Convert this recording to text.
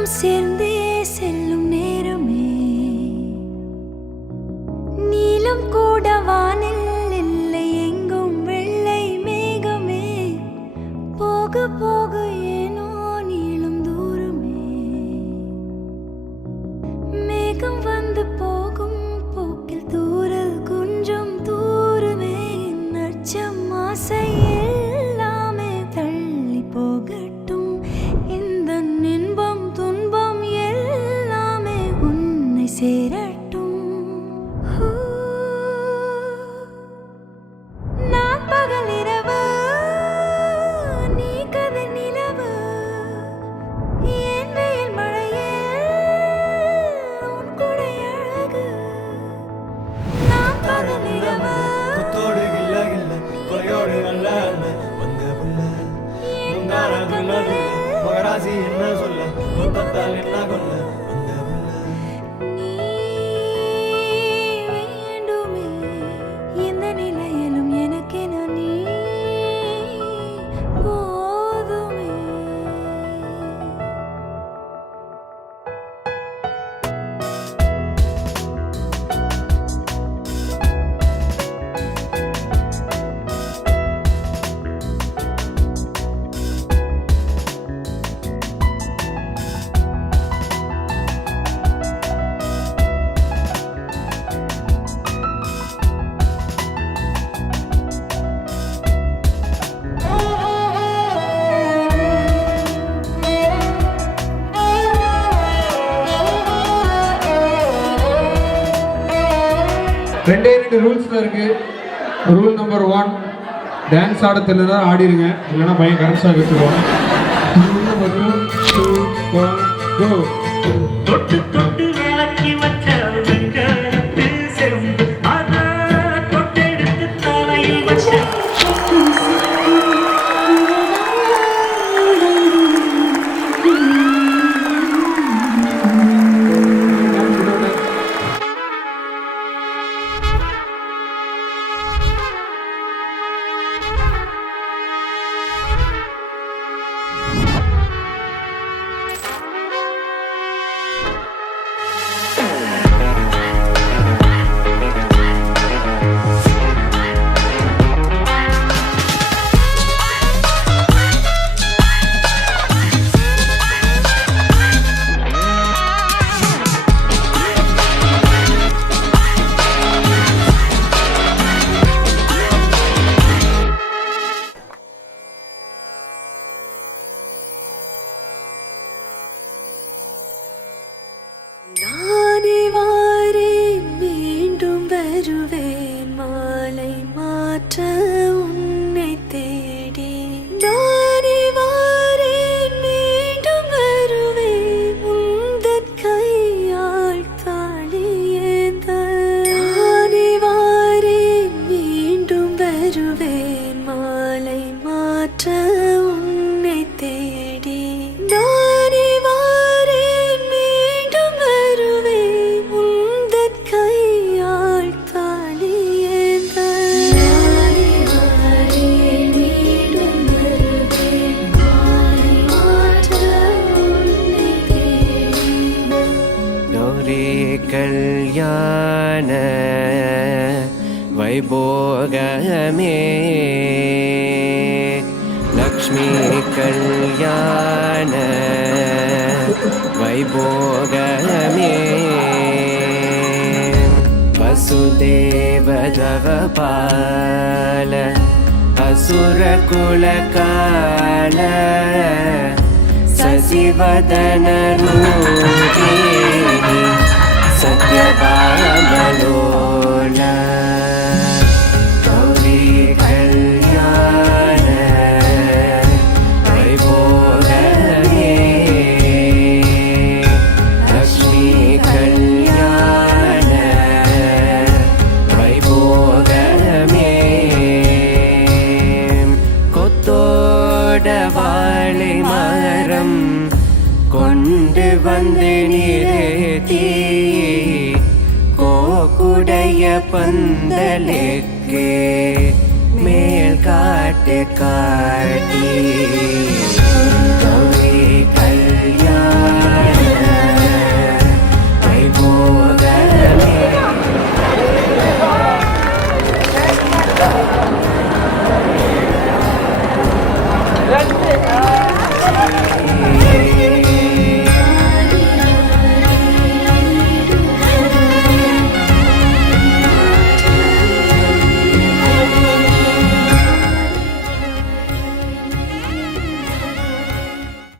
நானும் சேர்ந்தே செல்லும் நேரமே நீலம் கூட வானில் இல்லை எங்கும் வெள்ளை மேகமே போக போக ஏனோ நீளும் தூரமே மேகம் வந்து போகும் போக்கில் தூரல் கொஞ்சம் தூரமே நச்சம் ஆசை எல்லாமே தள்ளி போகட்டும் இந்த இன்பம் துன்பம் எல்லாமே உன்னை சேரட்டும் நான் பகல் இரவு நீ கதை நிலவு என் வெயில் மழையே உன் குடை அழகு நான் பகல் இரவு குத்தோடு கில்ல கில்ல கொலையோடு நல்ல வந்த புள்ள மகராசி என்ன சொல்ல முத்தத்தால் என்ன கொல்ல வந்த புள்ள நீ வேண்டுமே எந்த நிலையிலும் எனக்கென நீ போதுமே ரெண்டே ரூல்ஸ் தான் இருக்கு. ரூல் நம்பர் 1, டான்ஸ் ஆட தெரியலனா ஆடிடுங்க, இல்லைன்னா பையன் கரெக்டாக வச்சுருவான். ரூல் நம்பர் 2, 2, 1 கோ. தொட்டு தொட்டு விளக்கி வச்ச வெங்கலத்து செம்பு அத தொட்டெடுத்து தலையில் வச்ச நானே வாரேன் மீண்டும் வருவேன் மாலை மாற்ற உன்னை தேடி நானே வாரேன் மீண்டும் வருவேன் உந்தன் கையால் தாளியேந்த நானே வாரேன் மீண்டும் வருவேன் மாலை மாற்ற உன்னை தேடி நானே வாரேன் மீண்டும் வருவேன் உந்தன் கையால் தாளியேந்த நானே வாரேன் மீண்டும் வருவேன் மாலை மாற்ற உன்னை தேடி கௌரி கல்யாண வைபோகமே லக்ஷ்மி கல்யாண வைபோகமே வசுதேவதவ பால அசுர குலகால சசிவதன ரூபிணி சத்யபாமலோல கௌரி கல்யாண வைபோகமே லக்ஷ்மி கல்யாண வைபோகமே கொத்தோட வாழை மரம் கொண்டு வந்து நிறுத்தி கோக்குடைய பந்தலுக்கு மேல் காட்டு காட்டி கௌரி கல்யாண